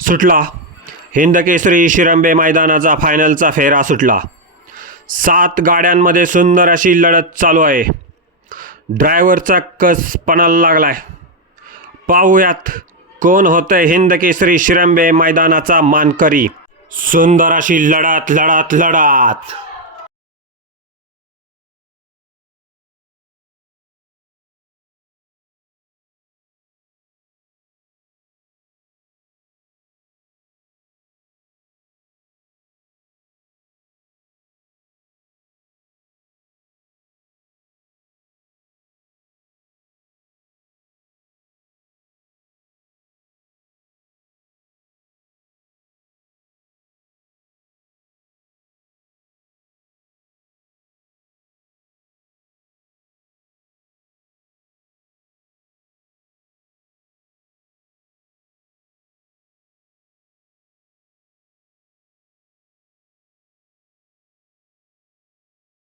सुटला. हिंद केसरी शिरंबे मैदानाचा फायनलचा फेरा सुटला. सात गाड्यांमध्ये सुंदर अशी लढत चालू आहे. ड्रायव्हरचा कस पणाला लागलाय? पाहूयात कोण होतंय हिंद केसरी शिरंबे मैदानाचा मानकरी. सुंदर अशी लढत लढत लढत.